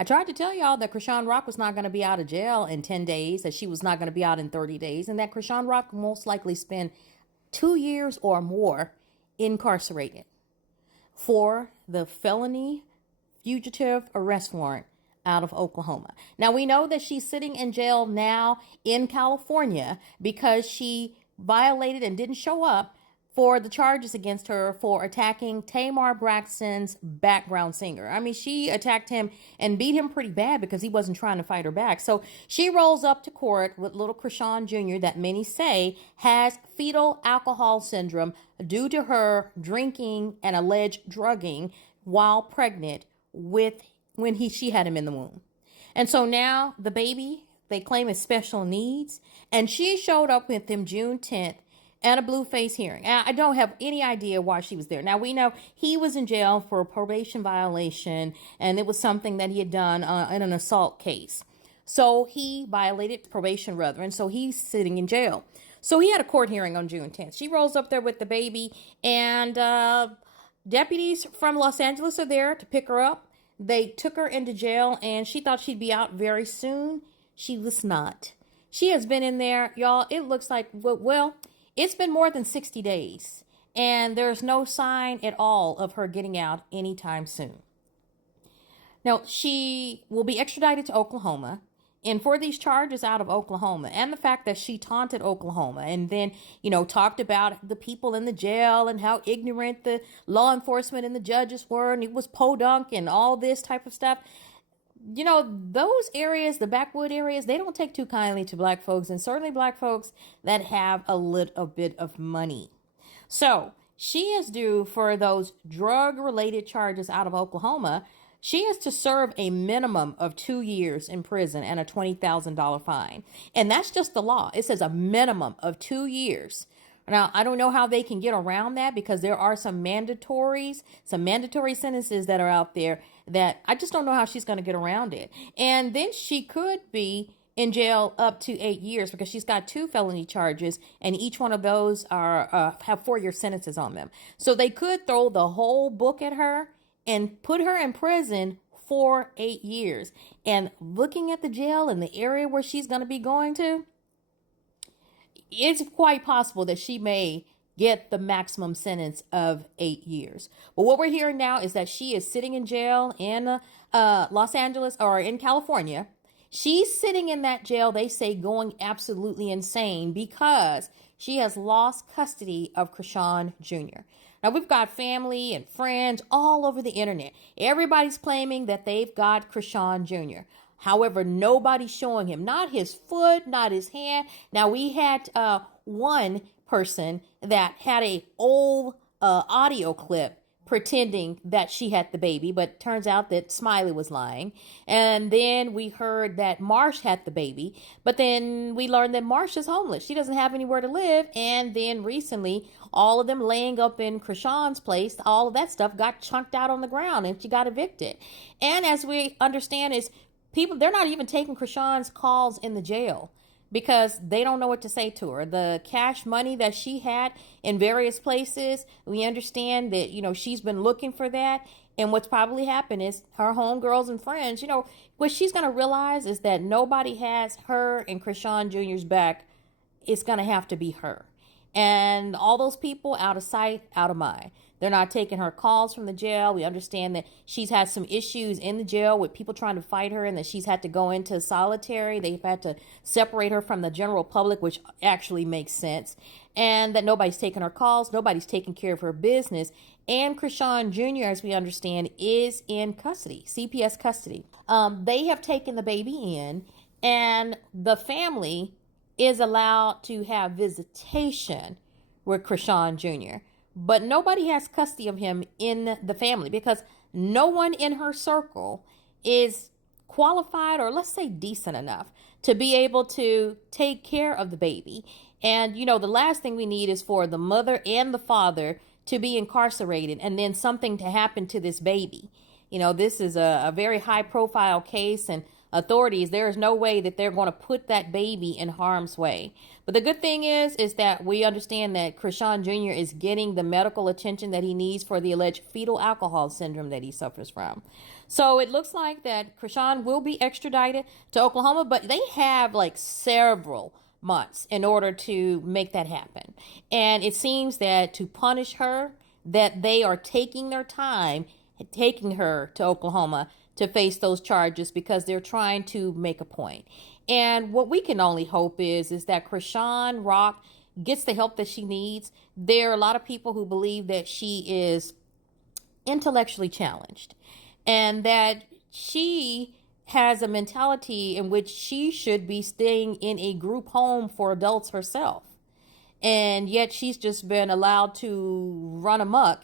I tried to tell y'all that Chrisean Rock was not going to be out of jail in 10 days, that she was not going to be out in 30 days, and that Chrisean Rock will most likely spend 2 years or more incarcerated for the felony fugitive arrest warrant out of Oklahoma. Now, we know that she's sitting in jail now in California because she violated and didn't show up for the charges against her for attacking Tamar Braxton's background singer. I mean, she attacked him and beat him pretty bad because he wasn't trying to fight her back. So she rolls up to court with little Chrisean Jr. that many say has fetal alcohol syndrome due to her drinking and alleged drugging while pregnant with when she had him in the womb. And so now the baby, they claim, is special needs. And she showed up with him June 10th at a blue face hearing. I don't have any idea why she was there. Now, we know he was in jail for a probation violation, and it was something that he had done in an assault case. So he violated probation, rather, and so he's sitting in jail. So he had a court hearing on June 10th. She rolls up there with the baby, and deputies from Los Angeles are there to pick her up. They took her into jail, and she thought she'd be out very soon. She was not. She has been in there, y'all. It looks like, well, it's been more than 60 days, and there's no sign at all of her getting out anytime soon. Now, she will be extradited to Oklahoma, and for these charges out of Oklahoma and the fact that she taunted Oklahoma and then, talked about the people in the jail and how ignorant the law enforcement and the judges were, and it was podunk and all this type of stuff. Those areas, the backwood areas, they don't take too kindly to black folks, and certainly black folks that have a little bit of money. So she is due for those drug-related charges out of Oklahoma. She is to serve a minimum of 2 years in prison and a $20,000 fine. And that's just the law. It says a minimum of 2 years. Now, I don't know how they can get around that because there are some mandatory sentences that are out there that I just don't know how she's going to get around it. And then she could be in jail up to 8 years because she's got 2 felony charges, and each one of those are have 4-year sentences on them. So they could throw the whole book at her and put her in prison for 8 years. And looking at the jail and the area where she's going to be going to, it's quite possible that she may get the maximum sentence of 8 years. But what we're hearing now is that she is sitting in jail in Los Angeles or in California. She's sitting in that jail, they say, going absolutely insane because she has lost custody of Chrisean Jr. Now, we've got family and friends all over the internet. Everybody's claiming that they've got Chrisean Jr. However, nobody's showing him, not his foot, not his hand. Now, we had one person that had a old audio clip pretending that she had the baby, but turns out that Smiley was lying. And then we heard that Marsh had the baby, but then we learned that Marsh is homeless. She doesn't have anywhere to live. And then recently, all of them laying up in Chrisean's place, all of that stuff got chunked out on the ground and she got evicted. And as we understand is people, they're not even taking Chrisean's calls in the jail because they don't know what to say to her. The cash money that she had in various places, we understand that, she's been looking for that. And what's probably happened is her homegirls and friends, what she's going to realize is that nobody has her and Chrisean Jr.'s back. It's going to have to be her. And all those people out of sight, out of mind. They're not taking her calls from the jail. We understand that she's had some issues in the jail with people trying to fight her and that she's had to go into solitary. They've had to separate her from the general public, which actually makes sense. And that nobody's taking her calls. Nobody's taking care of her business. And Chrisean Jr., as we understand, is in custody, CPS custody. They have taken the baby in, and the family is allowed to have visitation with Chrisean Jr., but nobody has custody of him in the family because no one in her circle is qualified or, let's say, decent enough to be able to take care of the baby. And, the last thing we need is for the mother and the father to be incarcerated and then something to happen to this baby. This is a very high profile case, and authorities, there is no way that they're going to put that baby in harm's way. But the good thing is that we understand that Chrisean Jr. is getting the medical attention that he needs for the alleged fetal alcohol syndrome that he suffers from. So it looks like that Chrisean will be extradited to Oklahoma, but they have like several months in order to make that happen. And it seems that to punish her, that they are taking their time taking her to Oklahoma to face those charges because they're trying to make a point. And what we can only hope is that Chrisean Rock gets the help that she needs. There are a lot of people who believe that she is intellectually challenged and that she has a mentality in which she should be staying in a group home for adults herself. And yet she's just been allowed to run amok.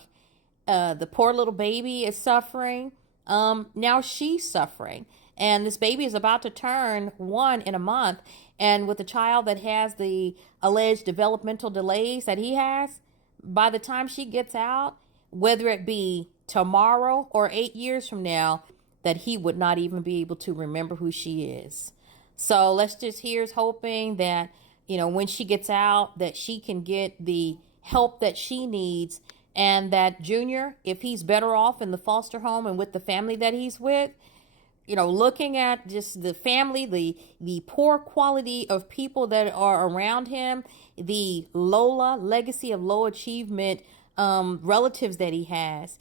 The poor little baby is suffering. Now she's suffering. And this baby is about to turn 1 in a month. And with a child that has the alleged developmental delays that he has, by the time she gets out, whether it be tomorrow or 8 years from now, that he would not even be able to remember who she is. So here's hoping that, when she gets out, that she can get the help that she needs, and that Junior, if he's better off in the foster home and with the family that he's with, looking at just the family, the poor quality of people that are around him, the legacy of low achievement relatives that he has,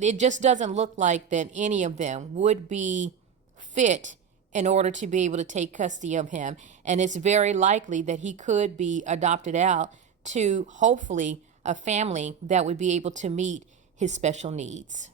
it just doesn't look like that any of them would be fit in order to be able to take custody of him. And it's very likely that he could be adopted out to hopefully a family that would be able to meet his special needs.